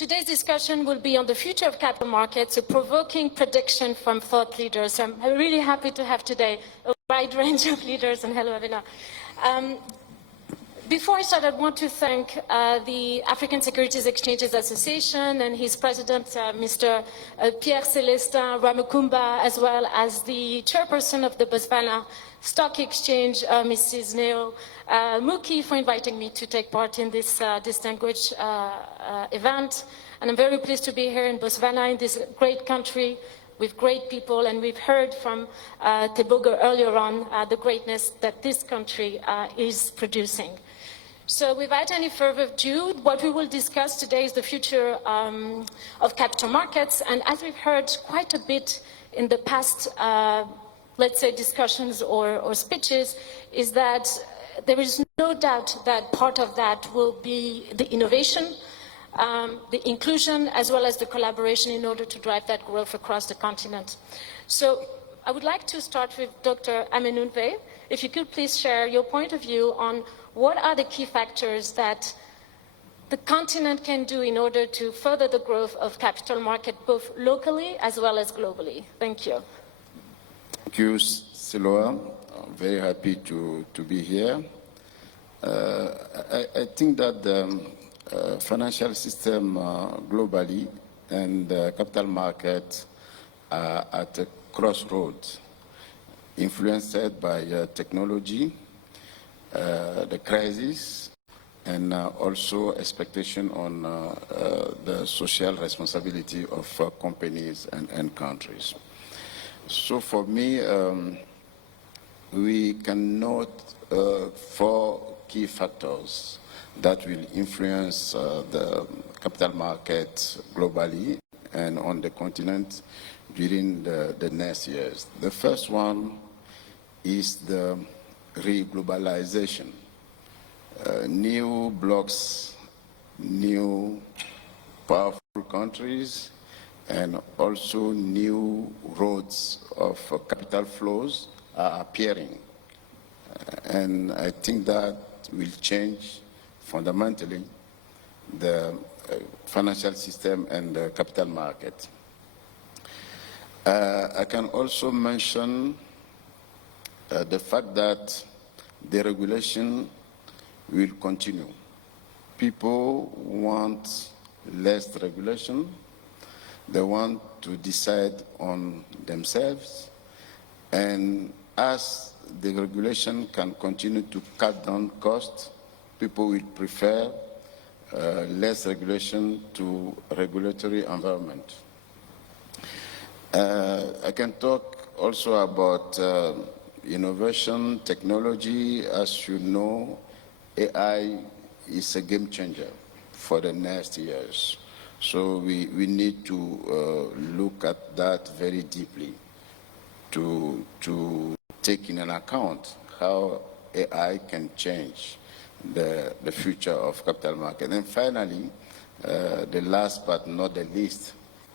Today's discussion will be on the future of capital markets, a provoking prediction from thought leaders. I'm really happy to have today a wide range of leaders, and hello, Abena. Before I start, I want to thank the African Securities Exchanges Association and his president, Mr. Pierre Celestin Ramakumba, as well as the chairperson of the Botswana Stock Exchange, Mrs. Neo Muki, for inviting me to take part in this distinguished event. And I'm very pleased to be here in Botswana, in this great country, with great people, and we've heard from Tebogo earlier on the greatness that this country is producing. So without any further ado, what we will discuss today is the future of capital markets. And as we've heard quite a bit in the past, let's say, discussions or speeches, is that there is no doubt that part of that will be the innovation, the inclusion, as well as the collaboration in order to drive that growth across the continent. So I would like to start with Dr. Amenounve. If you could please share your point of view on what are the key factors that the continent can do in order to further the growth of capital market, both locally as well as globally. Thank you. Thank you, Selloua. I'm very happy to be here. I think that the financial system globally and the capital market are at a crossroads, influenced by technology, the crisis, and also expectation on the social responsibility of companies and countries. So for me, we can note 4 key factors that will influence the capital market globally and on the continent during the next years. The first one is the re-globalization. New blocks, new powerful countries, and also new roads of capital flows are appearing. And I think that will change fundamentally the financial system and the capital market. I can also mention the fact that the regulation will continue. People want less regulation. They want to decide on themselves. And as the regulation can continue to cut down costs, people will prefer less regulation to regulatory environment. I can talk also about innovation, technology. As you know, AI is a game changer for the next years. So we need to look at that very deeply to take in an account how AI can change the future of capital market. And finally, the last but not the least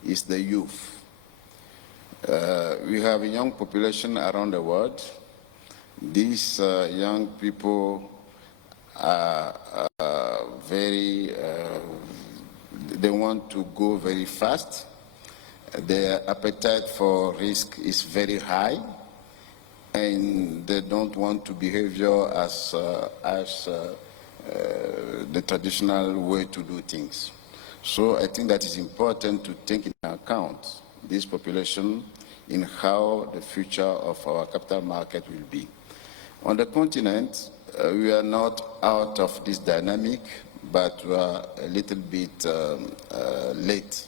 is the youth. We have a young population around the world. These young people are very, they want to go very fast. Their appetite for risk is very high, and they don't want to behave as the traditional way to do things. So I think that is important to take into account this population in how the future of our capital market will be. On the continent, we are not out of this dynamic, but we are a little bit late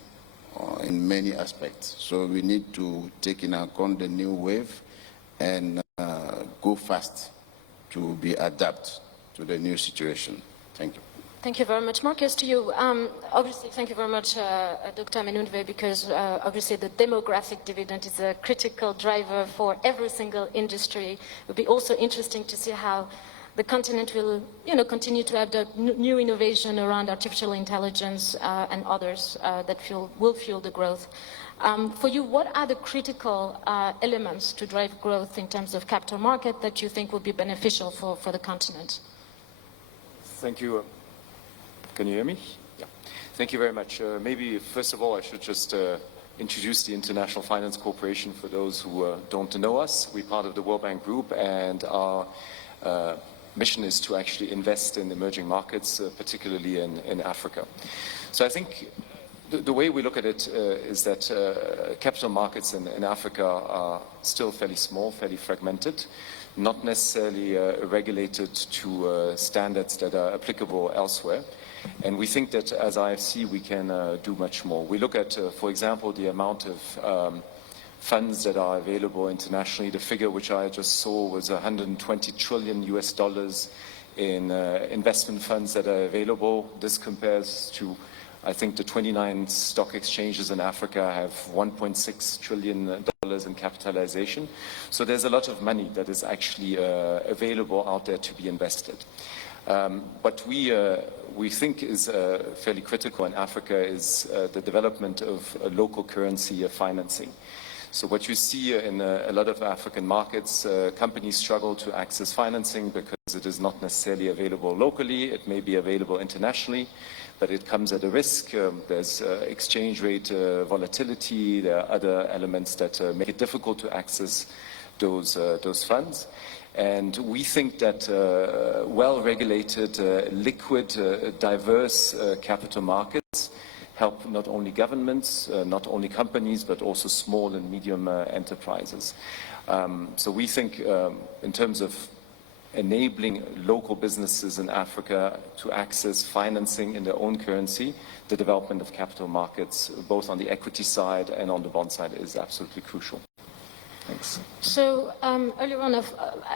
in many aspects. So we need to take into account the new wave and go fast to be adapted to the new situation. Thank you. Thank you very much. Markus, to you. Obviously, thank you very much, Dr. Amenounve, because obviously the demographic dividend is a critical driver for every single industry. It would be also interesting to see how the continent will, continue to have the new innovation around artificial intelligence and others that will fuel the growth. For you, what are the critical elements to drive growth in terms of capital market that you think would be beneficial for the continent? Thank you. Can you hear me? Yeah. Thank you very much. Maybe first of all, I should just introduce the International Finance Corporation for those who don't know us. We're part of the World Bank Group, and our mission is to actually invest in emerging markets, particularly in Africa. So I think the way we look at it is that capital markets in Africa are still fairly small, fairly fragmented, not necessarily regulated to standards that are applicable elsewhere. And we think that as IFC we can do much more. We look at, for example, the amount of funds that are available internationally. The figure which I just saw was $120 trillion in investment funds that are available. This compares to, I think, the 29 stock exchanges in Africa have $1.6 trillion in capitalization. So there's a lot of money that is actually available out there to be invested. What we think is fairly critical in Africa is the development of local currency financing. So what you see in a lot of African markets, companies struggle to access financing because it is not necessarily available locally. It may be available internationally, but it comes at a risk. There's exchange rate volatility. There are other elements that make it difficult to access those funds. And we think that well-regulated, liquid, diverse capital markets help not only governments, not only companies, but also small and medium enterprises. So we think in terms of enabling local businesses in Africa to access financing in their own currency, the development of capital markets, both on the equity side and on the bond side, is absolutely crucial. Thanks. So earlier on,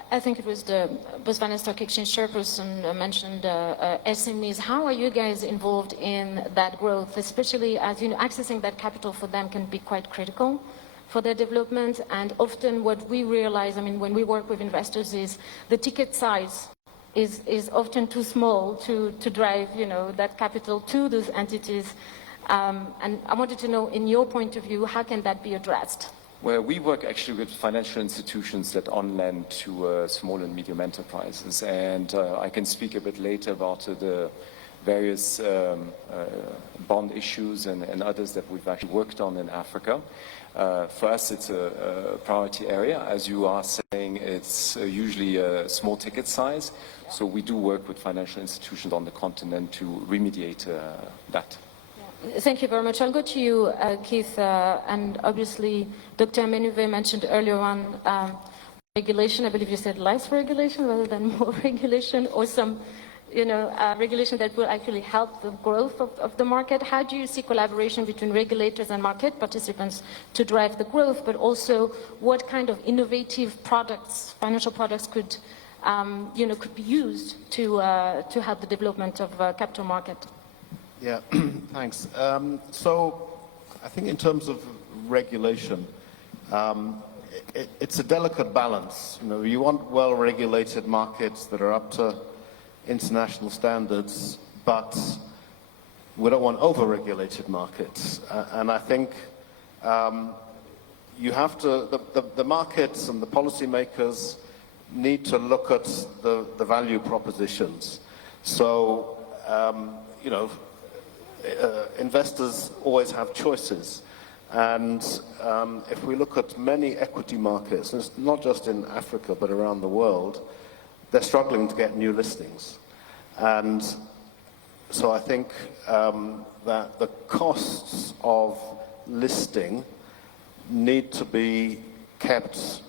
I think it was the Botswana Stock Exchange chairperson mentioned SMEs. How are you guys involved in that growth, especially as accessing that capital for them can be quite critical for their development? And often what we realize, when we work with investors, is the ticket size is often too small to drive that capital to those entities. And I wanted to know, in your point of view, how can that be addressed? Well, we work actually with financial institutions that on-lend to small and medium enterprises. And I can speak a bit later about the various bond issues and others that we've actually worked on in Africa. For us, it's a priority area. As you are saying, it's usually a small ticket size. So we do work with financial institutions on the continent to remediate that. Thank you very much. I'll go to you, Keith, and obviously Dr. Amenounve mentioned earlier on regulation. I believe you said less regulation rather than more regulation, or some regulation that will actually help the growth of the market. How do you see collaboration between regulators and market participants to drive the growth, but also what kind of innovative products, financial products could be used to help the development of capital market? Yeah, thanks. So I think in terms of regulation, it's a delicate balance. You want well-regulated markets that are up to international standards, but we don't want over-regulated markets. And I think you have to, the markets and the policymakers need to look at the value propositions. So, investors always have choices, and if we look at many equity markets, and it's not just in Africa but around the world, they're struggling to get new listings. And so I think that the costs of listing need to be kept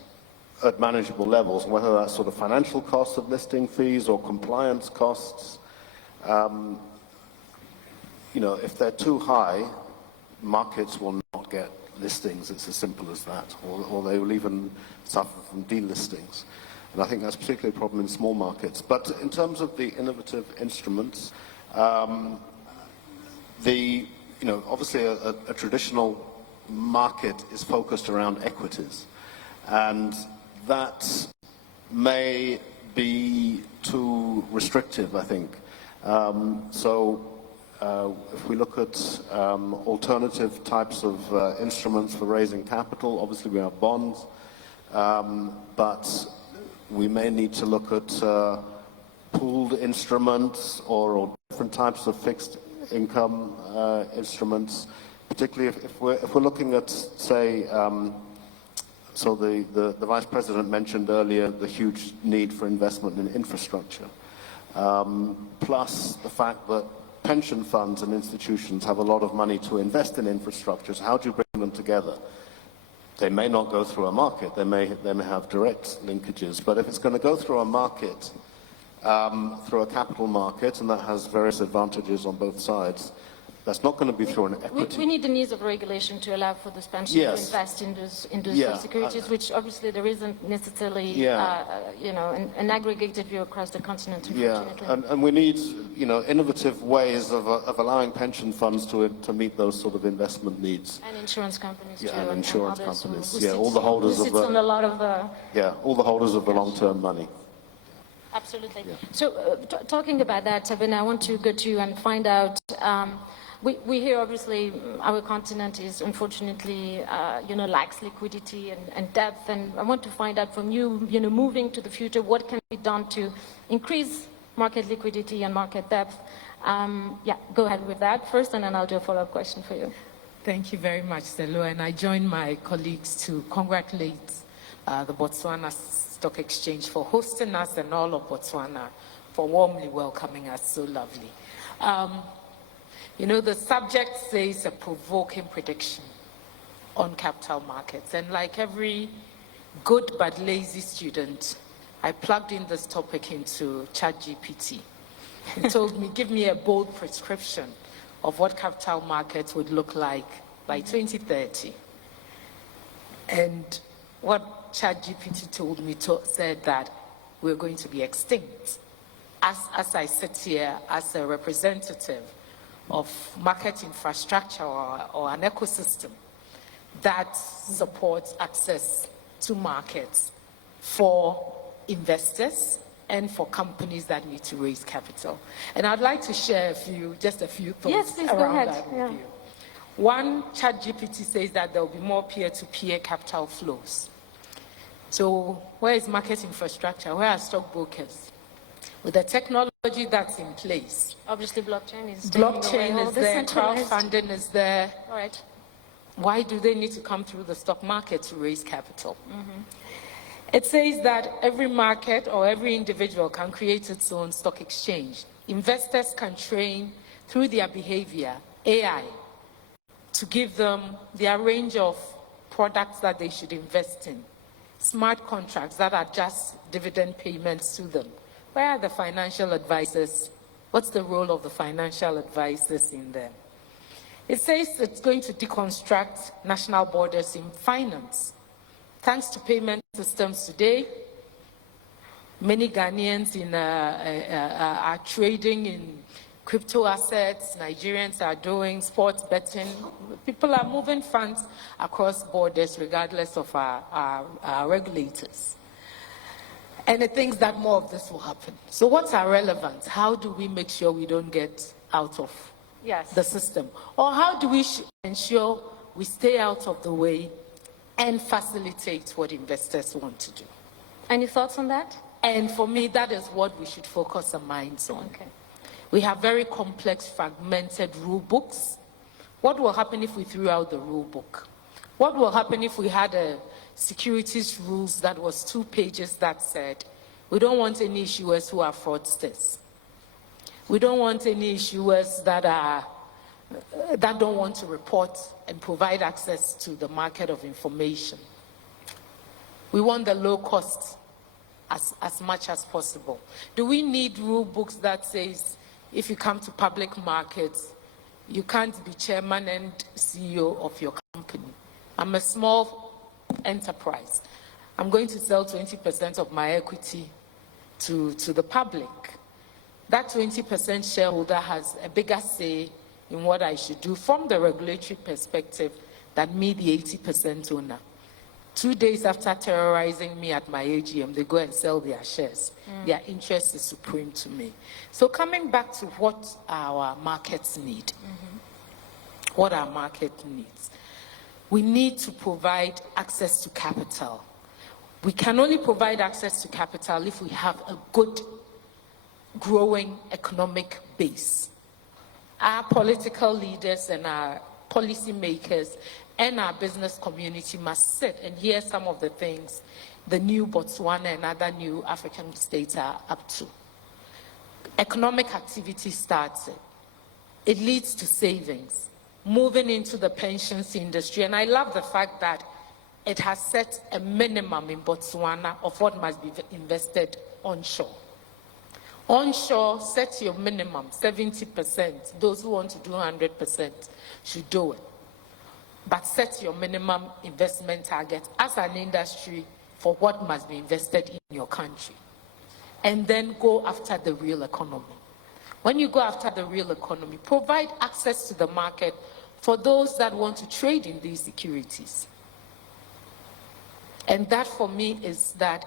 at manageable levels, whether that's sort of financial costs of listing fees or compliance costs. If they're too high, markets will not get listings. It's as simple as that, or they will even suffer from delistings. And I think that's particularly a problem in small markets. But in terms of the innovative instruments, obviously a traditional market is focused around equities, and that may be too restrictive, I think. If we look at alternative types of instruments for raising capital, obviously we have bonds, but we may need to look at pooled instruments or different types of fixed income instruments, particularly if we're looking at, say, so the Vice President mentioned earlier the huge need for investment in infrastructure, plus the fact that pension funds and institutions have a lot of money to invest in infrastructure. So how do you bring them together? They may not go through a market. They may have direct linkages. But if it's going to go through a market, through a capital market, and that has various advantages on both sides, that's not going to be through an equity. We need the needs of regulation to allow for this pension to invest in those securities, which obviously there isn't necessarily, you know, an aggregated view across the continent, unfortunately. And we need, you know, innovative ways of allowing pension funds to meet those sort of investment needs. And insurance companies too. And insurance companies. Who All the holders of the. On a lot of. All the holders of the long-term money. Absolutely. So, talking about that, Abena, I want to go to you and find out. We hear obviously our continent is unfortunately, you know, lacks liquidity and depth, and I want to find out from you, you know, moving to the future, what can be done to increase market liquidity and market depth? Yeah, go ahead with that first, and then I'll do a follow-up question for you. Thank you very much, Selloua, and I join my colleagues to congratulate the Botswana Stock Exchange for hosting us and all of Botswana for warmly welcoming us. So lovely. You know, the subject says a provoking prediction on capital markets. And like every good but lazy student, I plugged in this topic into ChatGPT. It told me, give me a bold prescription of what capital markets would look like by 2030. And what ChatGPT told me said that we're going to be extinct. As I sit here as a representative of market infrastructure or an ecosystem that supports access to markets for investors and for companies that need to raise capital. And I'd like to share just a few thoughts around that with you. One, ChatGPT says that there will be more peer-to-peer capital flows. So where is market infrastructure? Where are stockbrokers? With the technology that's in place. Obviously, blockchain is there, crowdfunding is there. All right. Why do they need to come through the stock market to raise capital? It says that every market or every individual can create its own stock exchange. Investors can train through their behavior, AI, to give them their range of products that they should invest in. Smart contracts that adjust dividend payments to them. Where are the financial advisors? What's the role of the financial advisors in there? It says it's going to deconstruct national borders in finance. Thanks to payment systems today, many Ghanaians are trading in crypto assets. Nigerians are doing sports betting. People are moving funds across borders regardless of our regulators. And it thinks that more of this will happen. So what's our relevance? How do we make sure we don't get out of the system? Or how do we ensure we stay out of the way and facilitate what investors want to do? Any thoughts on that? And for me, that is what we should focus our minds on. Okay. We have very complex, fragmented rule books. What will happen if we threw out the rule book? What will happen if we had a securities rules that was 2 pages that said, we don't want any issuers who are fraudsters. We don't want any issuers that don't want to report and provide access to the market of information. We want the low cost as much as possible. Do we need rule books that says, if you come to public markets, you can't be chairman and CEO of your company? I'm a small enterprise. I'm going to sell 20% of my equity to the public. That 20% shareholder has a bigger say in what I should do from the regulatory perspective than me, the 80% owner. 2 days after terrorizing me at my AGM, they go and sell their shares. Their interest is supreme to me. So coming back to what our markets need, what our market needs. We need to provide access to capital. We can only provide access to capital if we have a good, growing economic base. our political leaders and our policy makers and our business community must sit and hear some of the things the new Botswana and other new African states are up to. Economic activity starts it. It leads to savings, moving into the pensions industry. And I love the fact that it has set a minimum in Botswana of what must be invested onshore. Onshore, set your minimum, 70%. Those who want to do 100% should do it. But set your minimum investment target as an industry for what must be invested in your country. And then go after the real economy. When you go after the real economy, provide access to the market for those that want to trade in these securities. And that for me is that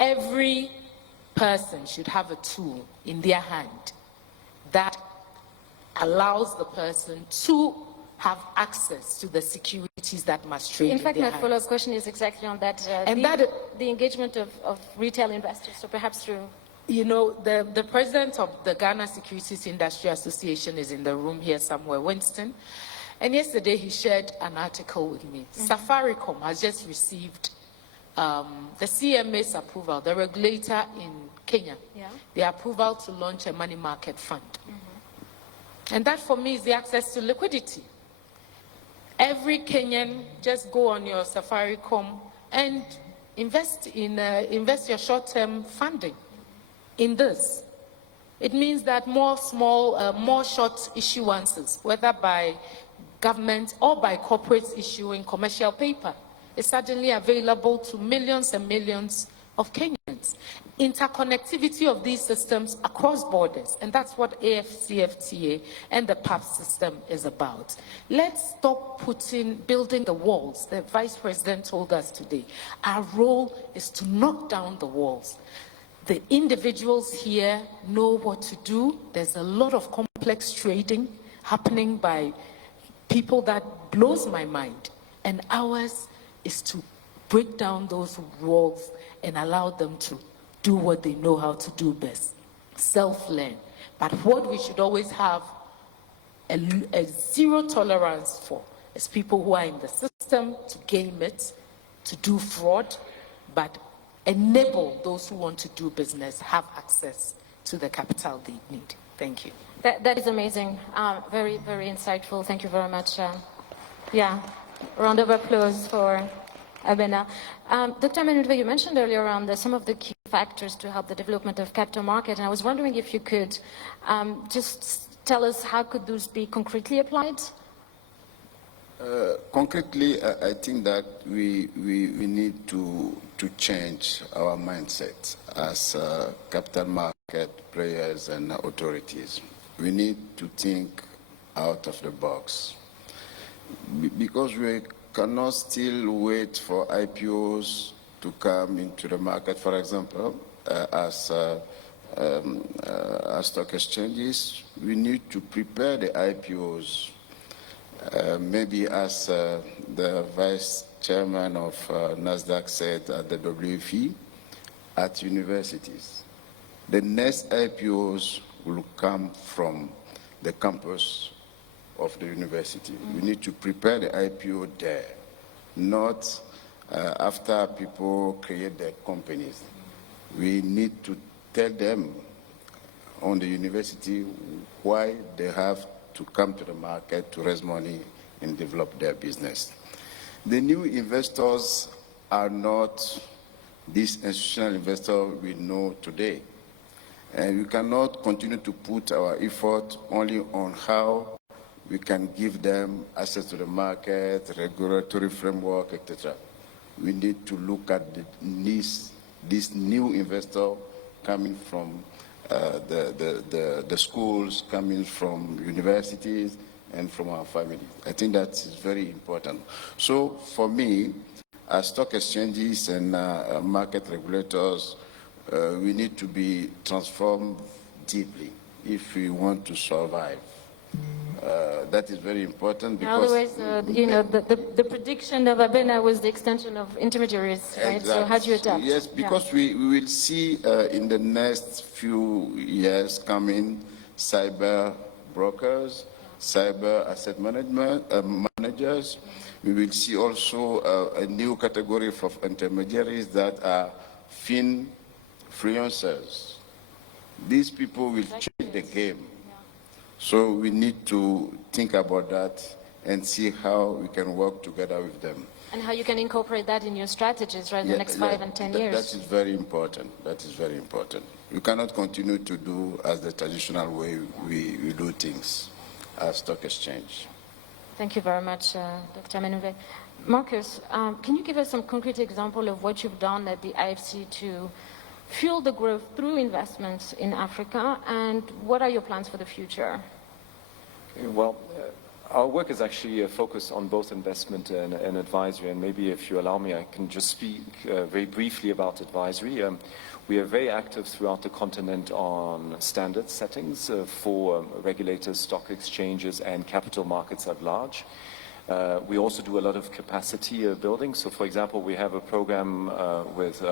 every person should have a tool in their hand that allows the person to have access to the securities that must trade in fact, their my hands. follow-up question is exactly on that. The engagement of retail investors, so perhaps through... You know, the president of the Ghana Securities Industry Association is in the room here somewhere, Winston. And yesterday he shared an article with me. Safaricom has just received the CMA's approval, the regulator in Kenya, the approval to launch a money market fund. And that for me is the access to liquidity. Every Kenyan, just go on your Safaricom and invest your short-term funding in this. It means that more short issuances, whether by government or by corporates issuing commercial paper, is suddenly available to millions and millions of Kenyans. Interconnectivity of these systems across borders, and that's what AFCFTA and the PAP system is about. Let's stop building the walls. The Vice President told us today, our role is to knock down the walls. The individuals here know what to do. There's a lot of complex trading happening by people that blows my mind, and ours is to break down those walls and allow them to do what they know how to do best, self-learn. But what we should always have a zero tolerance for is people who are in the system to game it, to do fraud, but enable those who want to do business have access to the capital they need. Thank you. That is amazing. Very, very insightful. Thank you very much. Round of applause for Abena. Dr. Amenounve, you mentioned earlier around some of the key factors to help the development of capital market, and I was wondering if you could just tell us how could those be concretely applied? Concretely, I think that we need to change our mindset as capital market players and authorities. We need to think out of the box, because we cannot still wait for IPOs to come into the market. For example, as stock exchanges, we need to prepare the IPOs. Maybe as the vice chairman of NASDAQ said at the WFE, at universities. The next IPOs will come from the campus of the university. We need to prepare the IPO there, not after people create their companies. We need to tell them on the university why they have to come to the market to raise money and develop their business. The new investors are not this institutional investor we know today. And we cannot continue to put our effort only on how we can give them access to the market, regulatory framework, etc. We need to look at this new investor coming from the schools, coming from universities, and from our families. I think that is very important. So for me, as stock exchanges and market regulators, we need to be transformed deeply if we want to survive. That is very important because... Otherwise, the prediction of Abena was the extension of intermediaries, right? Exactly. So how do you adapt? Yes, because we will see in the next few years coming cyber brokers, cyber asset managers. We will see also a new category of intermediaries that are freelancers. These people will change the game. So we need to think about that and see how we can work together with them. And how you can incorporate that in your strategies, right, the next 5 and 10 years. That is very important. That is very important. You cannot continue to do as the traditional way we do things as stock exchange. Thank you very much, Dr. Amenounve. Markus, can you give us some concrete example of what you've done at the IFC to fuel the growth through investments in Africa, and what are your plans for the future? Well, our work is actually focused on both investment and advisory, and maybe if you allow me, I can just speak very briefly about advisory. We are very active throughout the continent on standard settings for regulators, stock exchanges, and capital markets at large. We also do a lot of capacity building. So, for example, we have a program with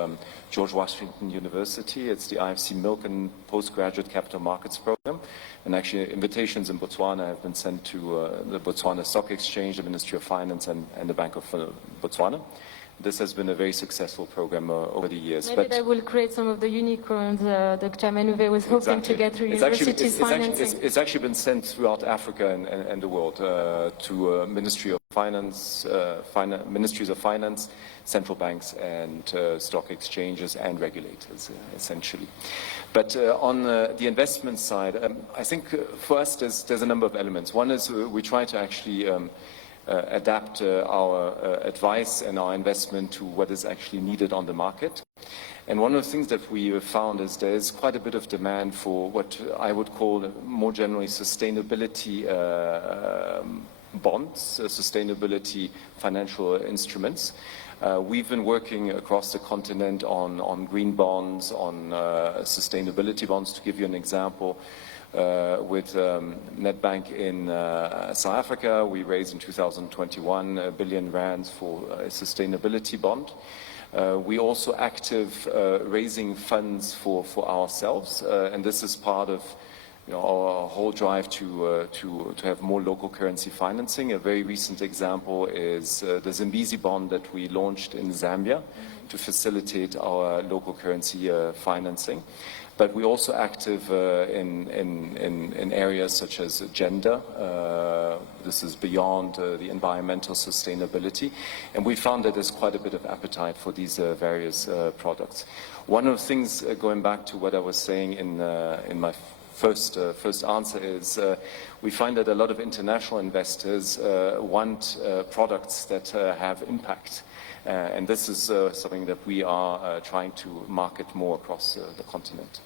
George Washington University. It's the IFC Milk and Postgraduate Capital Markets Program. And actually, invitations in Botswana have been sent to the Botswana Stock Exchange, the Ministry of Finance, and the Bank of Botswana. This has been a very successful program over the years. Maybe they will create some of the unicorns Dr. Amenounve was hoping to get through university financing. It's actually been sent throughout Africa and the world to Ministries of Finance, central banks, and stock exchanges and regulators, essentially. But on the investment side, I think for us there's a number of elements. One is we try to actually adapt our advice and our investment to what is actually needed on the market. And one of the things that we found is there's quite a bit of demand for what I would call more generally sustainability bonds, sustainability financial instruments. We've been working across the continent on green bonds, on sustainability bonds. To give you an example, with Nedbank in South Africa, we raised in 2021 1 billion rands for a sustainability bond. We also active raising funds for ourselves, and this is part of our whole drive to have more local currency financing. A very recent example is the Zambezi bond that we launched in Zambia to facilitate our local currency financing. But we're also active in areas such as gender. This is beyond the environmental sustainability. And we found that there's quite a bit of appetite for these various products. One of the things, going back to what I was saying in my first answer, is we find that a lot of international investors want products that have impact. And this is something that we are trying to market more across the continent.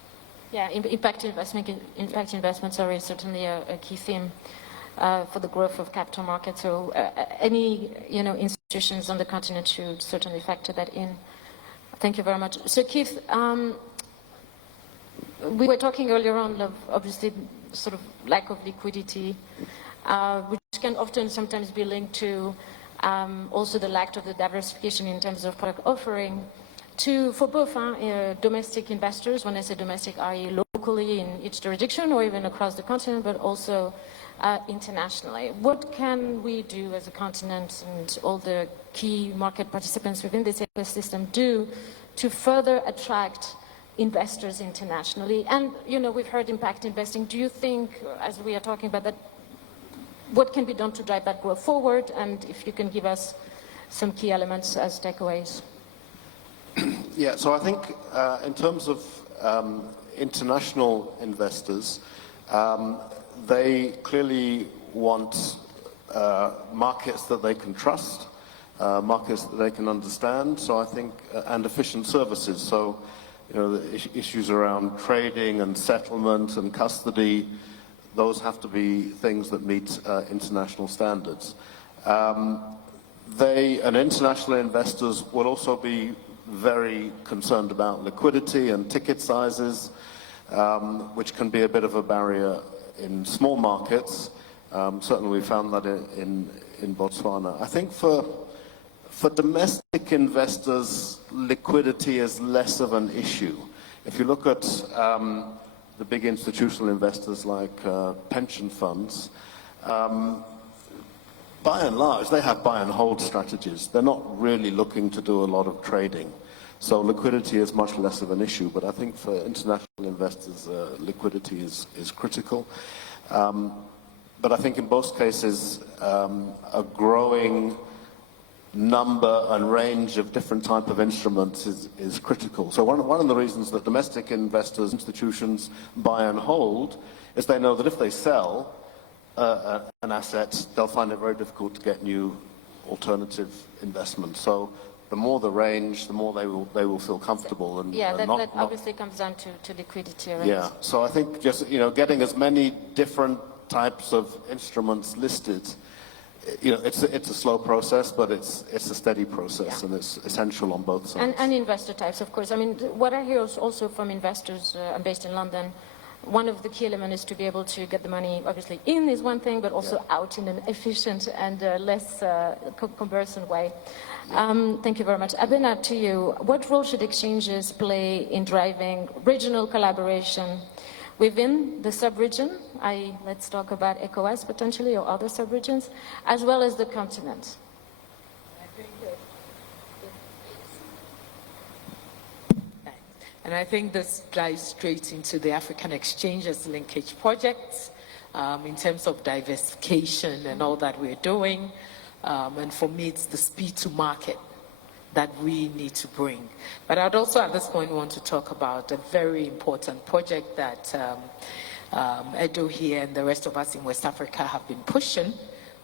Yeah, impact investments are certainly a key theme for the growth of capital markets. So any institutions on the continent should certainly factor that in. Thank you very much. So Keith, we were talking earlier on of obviously sort of lack of liquidity, which can often sometimes be linked to also the lack of the diversification in terms of product offering for both domestic investors. When I say domestic, i.e. locally in each jurisdiction or even across the continent, but also internationally. What can we do as a continent and all the key market participants within this ecosystem do to further attract investors internationally? And, we've heard impact investing. Do you think, as we are talking about that, what can be done to drive that growth forward? And if you can give us some key elements as takeaways. Yeah, so I think in terms of international investors, they clearly want markets that they can trust, markets that they can understand. So I think, and efficient services. So, the issues around trading and settlement and custody, those have to be things that meet international standards. International investors will also be very concerned about liquidity and ticket sizes, which can be a bit of a barrier in small markets. Certainly we found that in Botswana. I think for domestic investors, liquidity is less of an issue. If you look at the big institutional investors like pension funds, by and large, they have buy and hold strategies. They're not really looking to do a lot of trading. So liquidity is much less of an issue, but I think for international investors, liquidity is critical. But I think in both cases, a growing number and range of different type of instruments is critical. So one of the reasons that domestic investors, institutions buy and hold is they know that if they sell an asset, they'll find it very difficult to get new alternative investments. So the more the range, the more they will feel comfortable. And yeah, that obviously comes down to liquidity, right? Yeah, so I think just getting as many different types of instruments listed, it's a slow process, but it's a steady process, and it's essential on both sides. And investor types, of course. I mean, what I hear also from investors, I'm based in London, one of the key elements is to be able to get the money, obviously, in is one thing, but also out in an efficient and less cumbersome way. Thank you very much. Abena, to you, what role should exchanges play in driving regional collaboration within the sub-region, let's talk about ECOWAS potentially, or other sub-regions, as well as the continent? And I think this dives straight into the African Exchanges Linkage Project in terms of diversification and all that we're doing. And for me, it's the speed to market that we need to bring. But I'd also at this point want to talk about a very important project that Edoh here and the rest of us in West Africa have been pushing,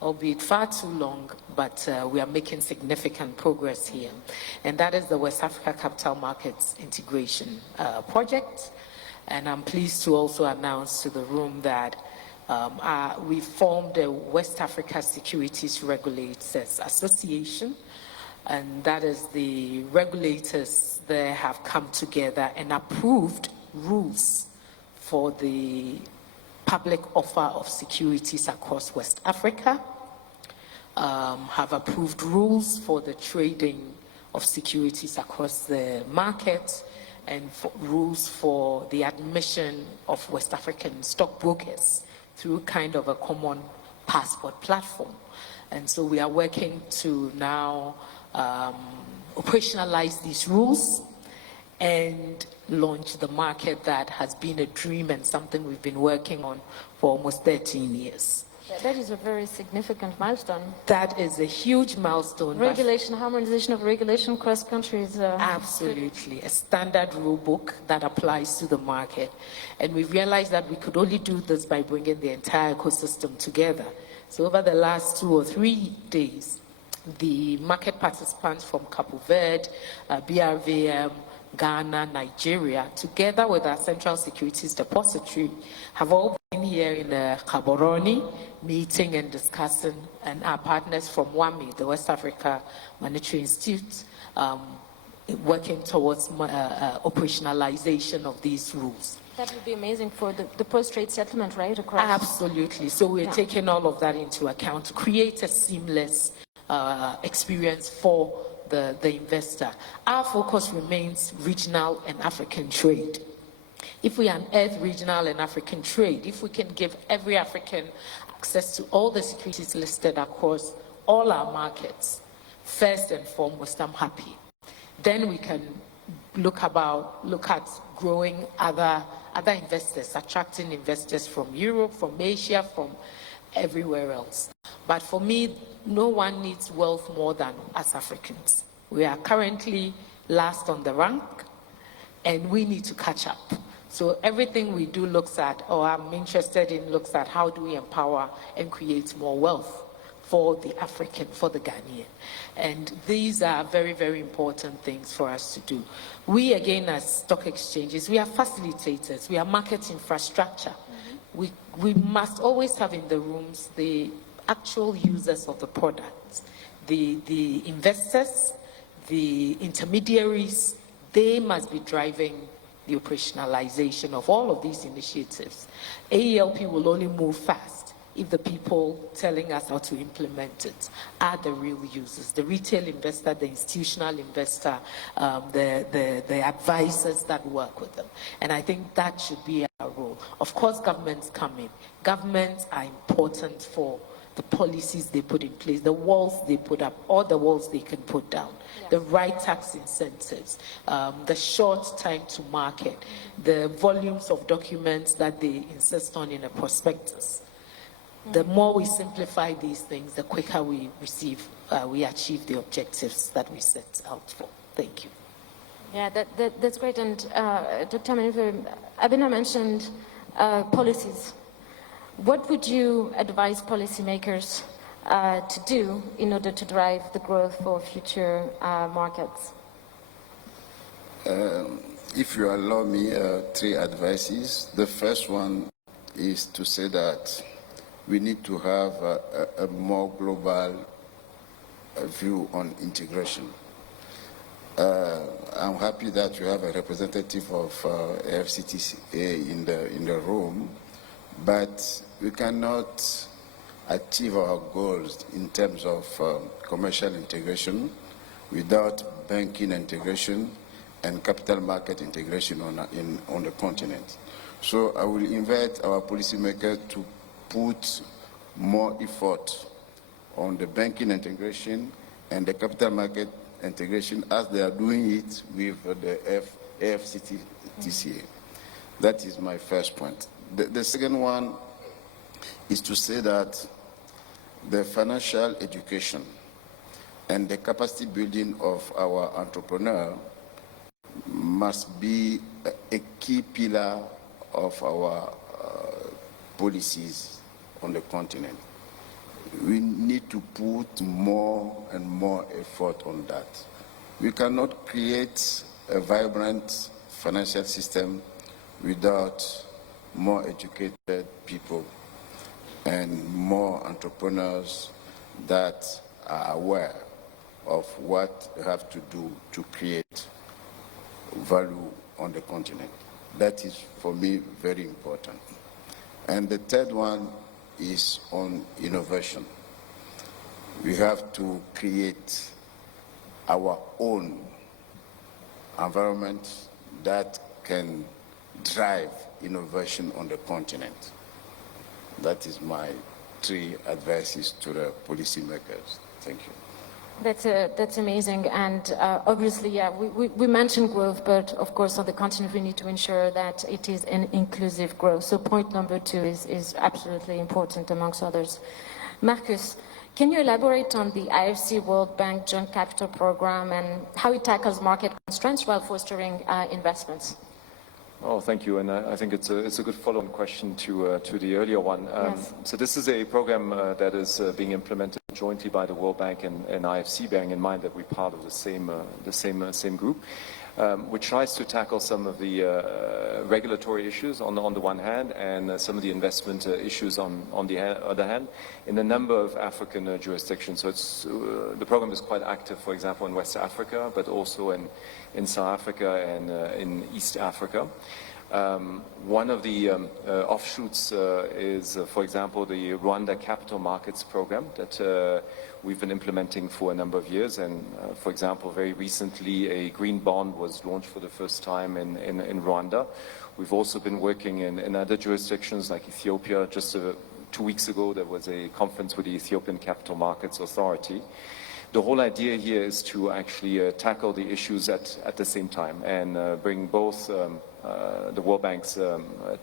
albeit far too long, but we are making significant progress here. And that is the West Africa Capital Markets Integration Project. And I'm pleased to also announce to the room that we formed a West Africa Securities Regulators Association, and that is the regulators there have come together and approved rules for the public offer of securities across West Africa, have approved rules for the trading of securities across the market, and rules for the admission of West African stockbrokers through kind of a common passport platform. And so we are working to now operationalize these rules and launch the market that has been a dream and something we've been working on for almost 13 years. That is a very significant milestone. That is a huge milestone. Regulation, harmonization of regulation across countries. Absolutely. A standard rule book that applies to the market. And we realized that we could only do this by bringing the entire ecosystem together. So over the last 2 or 3 days, the market participants from Cape Verde, BRVM, Ghana, Nigeria, together with our Central Securities Depository, have all been here in Gaborone, meeting and discussing, and our partners from WAMI, the West Africa Monetary Institute, working towards operationalization of these rules. That would be amazing for the post-trade settlement, right? Across. Absolutely. So we're taking all of that into account to create a seamless experience for the investor. Our focus remains regional and African trade. If we unearth regional and African trade, if we can give every African access to all the securities listed across all our markets, first and foremost, I'm happy. Then we can look at growing other investors, attracting investors from Europe, from Asia, from everywhere else. But for me, no one needs wealth more than us Africans. We are currently last on the rank, and we need to catch up. So everything we do looks at, or I'm interested in, looks at how do we empower and create more wealth for the African, for the Ghanaian. And these are very, very important things for us to do. We, again, as stock exchanges, we are facilitators, we are market infrastructure. We must always have in the rooms the actual users of the products, the investors, the intermediaries. They must be driving the operationalization of all of these initiatives. AELP will only move fast if the people telling us how to implement it are the real users, the retail investor, the institutional investor, the advisors that work with them. And I think that should be our role. Of course, governments come in. Governments are important for the policies they put in place, the walls they put up, or the walls they can put down, yes. The right tax incentives, the short time to market, the volumes of documents that they insist on in a prospectus. The more we simplify these things, the quicker we achieve the objectives that we set out for. Thank you. Yeah, that's great. And Dr. Amenounve, Abena mentioned policies. What would you advise policymakers to do in order to drive the growth for future markets? If you allow me 3 advices. The first one is to say that we need to have a more global view on integration. I'm happy that you have a representative of AFCTCA in the room, but we cannot achieve our goals in terms of commercial integration without banking integration and capital market integration on the continent. So I will invite our policymakers to put more effort on the banking integration and the capital market integration as they are doing it with the AFCTCA. That is my first point. The second one is to say that the financial education and the capacity building of our entrepreneur must be a key pillar of our policies on the continent. We need to put more and more effort on that. We cannot create a vibrant financial system without more educated people and more entrepreneurs that are aware of what they have to do to create value on the continent. That is, for me, very important. And the third one is on innovation. We have to create our own environment that can drive innovation on the continent. That is my 3 advices to the policymakers. Thank you. That's amazing, and obviously, yeah, we mentioned growth, but of course on the continent we need to ensure that it is an inclusive growth. So point number 2 is absolutely important amongst others. Markus, can you elaborate on the IFC World Bank Joint Capital Program and how it tackles market constraints while fostering investments? Oh, thank you, and I think it's a good follow-on question to the earlier one. Yes. So this is a program that is being implemented jointly by the World Bank and IFC, bearing in mind that we're part of the same group, which tries to tackle some of the regulatory issues on the one hand, and some of the investment issues on the other hand, in a number of African jurisdictions. So it's the program is quite active, for example, in West Africa, but also in South Africa and in East Africa. One of the offshoots is, for example, the Rwanda Capital Markets Program that we've been implementing for a number of years. And, for example, very recently a green bond was launched for the first time in Rwanda. We've also been working in other jurisdictions like Ethiopia. Just 2 weeks ago, there was a conference with the Ethiopian Capital Markets Authority. The whole idea here is to actually tackle the issues at the same time and bring both the World Bank's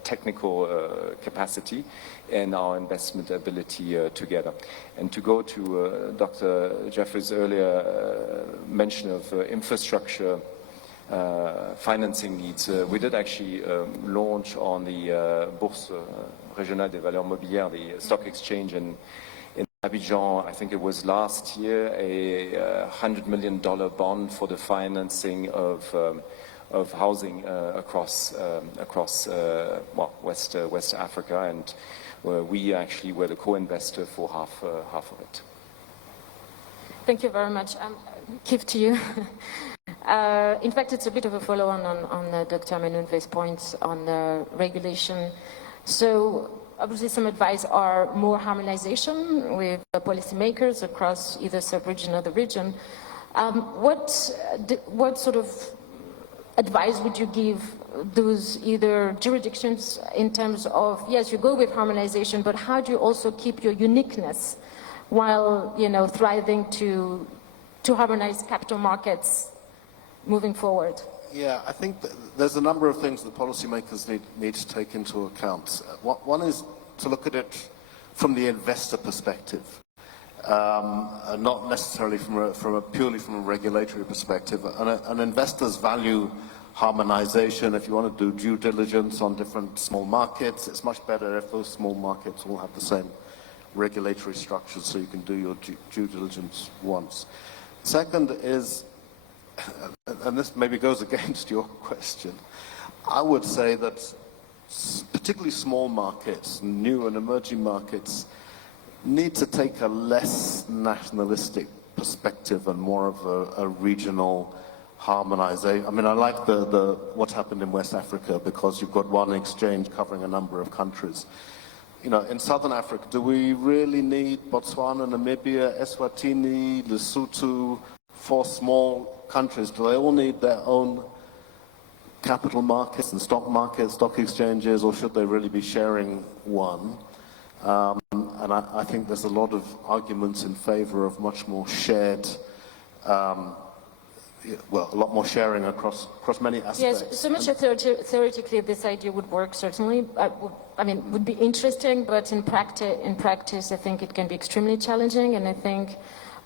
technical capacity and our investment ability together. And to go to Dr. Jefferis' earlier mention of infrastructure financing needs, we did actually launch on the Bourse, Régionale des Valeurs, Mobilières, the stock exchange in Abidjan, I think it was last year, a $100 million bond for the financing of housing across West Africa, and we actually were the co-investor for half of it. Thank you very much. Keith, to you. In fact, it's a bit of a follow-on on Dr. Amenounve's points on regulation. So obviously some advice are more harmonization with the policymakers across either sub-region or the region. What sort of advice would you give those either jurisdictions in terms of, yes, you go with harmonization, but how do you also keep your uniqueness while, you know, thriving to harmonize capital markets moving forward? Yeah, I think there's a number of things that policymakers need to take into account. One is to look at it from the investor perspective, not necessarily purely from a regulatory perspective. And investors value harmonization. If you want to do due diligence on different small markets, it's much better if those small markets all have the same regulatory structures, so you can do your due diligence once. Second is, and this maybe goes against your question, I would say that particularly small markets, new and emerging markets, need to take a less nationalistic perspective and more of a regional harmonization. I mean, I like what's happened in West Africa because you've got one exchange covering a number of countries. You know, in Southern Africa, do we really need Botswana, Namibia, Eswatini, Lesotho, 4 small countries? Do they all need their own capital markets and stock exchanges, or should they really be sharing one? And I think there's a lot of arguments in favor of much more shared, well, a lot more sharing across many aspects. Yes, so much theoretically this idea would work, certainly. I mean, would be interesting, but in practice, I think it can be extremely challenging, and I think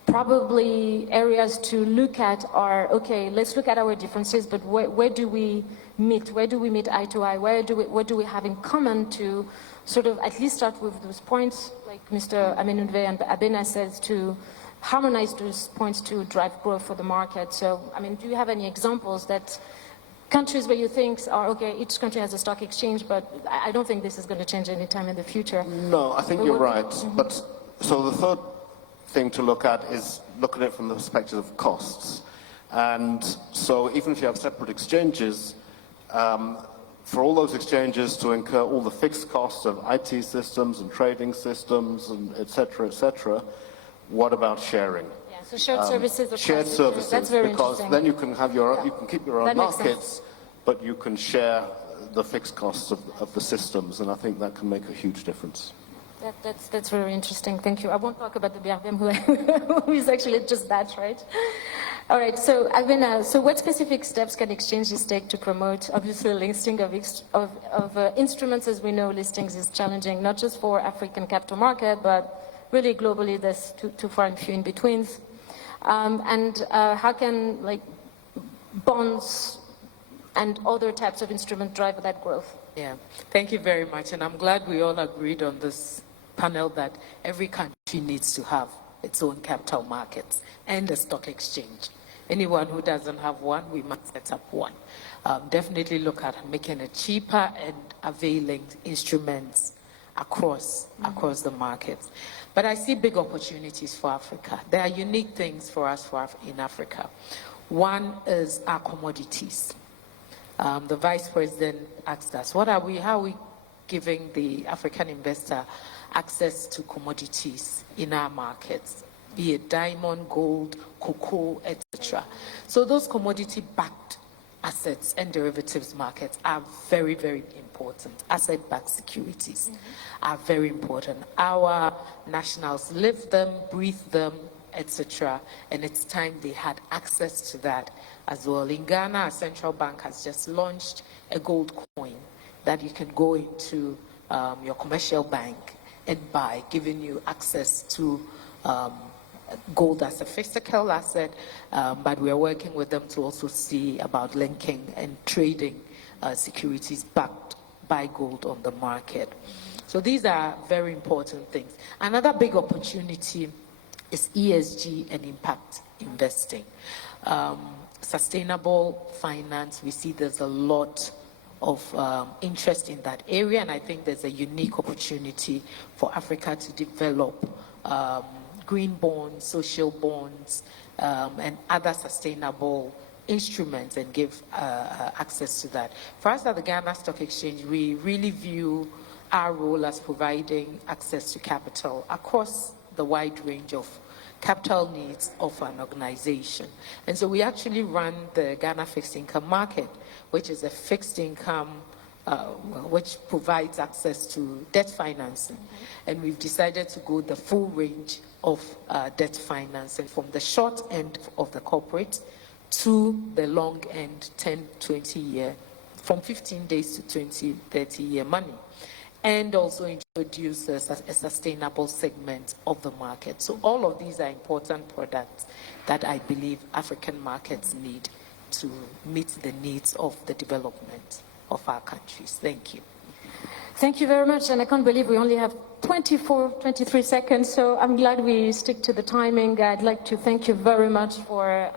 probably areas to look at are, okay, let's look at our differences, but where do we meet? Where do we meet eye to eye? What do we have in common to sort of at least start with those points, like Mr. Amenounve and Abena says, to harmonize those points to drive growth for the market. So, I mean, do you have any examples that countries where you think are, okay, each country has a stock exchange, but I don't think this is going to change anytime in the future? No, I think you're right. Mm-hmm. But so the third thing to look at is look at it from the perspective of costs. And so even if you have separate exchanges, for all those exchanges to incur all the fixed costs of IT systems and trading systems and et cetera, what about sharing? Yeah, so shared services. Shared services, that's very because interesting. then you can have you can keep your own That makes markets, sense. but you can share the fixed costs of the systems, and I think that can make a huge difference. That's very interesting. Thank you. I won't talk about the BRVM, who is actually just that, right? All right. So, Abena, so what specific steps can exchanges take to promote? Obviously, listing of instruments, as we know, listings is challenging, not just for African capital market, but really globally. There's too far and few in betweens. And how can like bonds and other types of instruments drive that growth? Yeah, thank you very much. And I'm glad we all agreed on this panel that every country needs to have its own capital markets and a stock exchange. Anyone who doesn't have one, we must set up one. Definitely look at making it cheaper and availing instruments across the markets. But I see big opportunities for Africa. There are unique things for us in Africa. One is our commodities. The Vice President asked us, how are we giving the African investor access to commodities in our markets, be it diamond, gold, cocoa, etc. So those commodity-backed assets and derivatives markets are very, very important. Asset-backed securities are very important. Our nationals live them, breathe them, etc. And it's time they had access to that as well. In Ghana, our central bank has just launched a gold coin that you can go into your commercial bank and buy, giving you access to gold as a physical asset, but we are working with them to also see about linking and trading securities backed by gold on the market. So these are very important things. Another big opportunity is ESG and impact investing. Sustainable finance, we see there's a lot of interest in that area, and I think there's a unique opportunity for Africa to develop green bonds, social bonds, and other sustainable instruments and give access to that. For us at the Ghana Stock Exchange, we really view our role as providing access to capital across the wide range of capital needs of an organization. And so we actually run the Ghana fixed income market, which is a fixed income which provides access to debt financing. And we've decided to go the full range of debt financing, from the short end of the corporate to the long end, 10, 20 year, from 15 days to 20, 30 year money. And also introduce a sustainable segment of the market. So all of these are important products that I believe African markets need to meet the needs of the development of our countries. Thank you. Thank you very much, and I can't believe we only have 23 seconds, so I'm glad we stick to the timing. I'd like to thank you very much for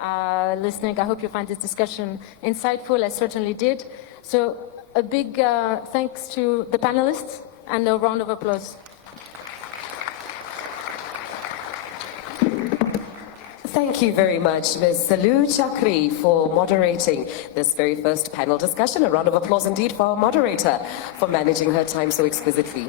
listening. I hope you find this discussion insightful. I certainly did. So a big thanks to the panelists, and a round of applause. Thank you very much, Ms. Selloua Chakri, for moderating this very first panel discussion. A round of applause indeed for our moderator for managing her time so exquisitely.